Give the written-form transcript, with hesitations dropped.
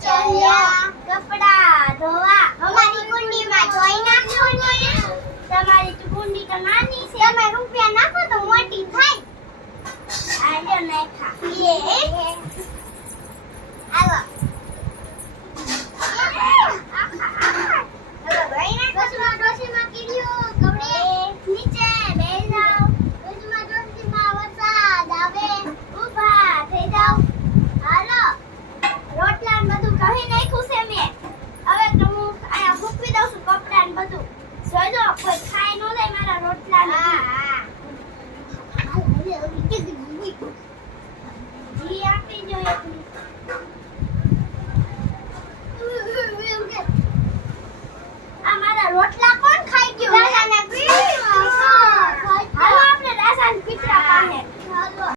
ચલ્યા કપડા ધોવા અમારી કુંડીમાં જોઈ નાખો ને તમારી તો કુંડી તો નાની છે તમે રૂપિયા નાખો તો મોટી થાય આજો નાખા હાલો ડોસીમાં કીધું કપડે નીચે બેસી જાઓ ડોસીમાં વરસાદ આવે ઊભા થઈ જાઓ હાલો રોટલા ને બધું કહી નાખ્યું છે મેં હવે તો હું આયા મૂકી દઉં છું કપડા ને બધું જોજો કોઈ ખાઈ ન જાય મારા રોટલા ને જી આપી જો એક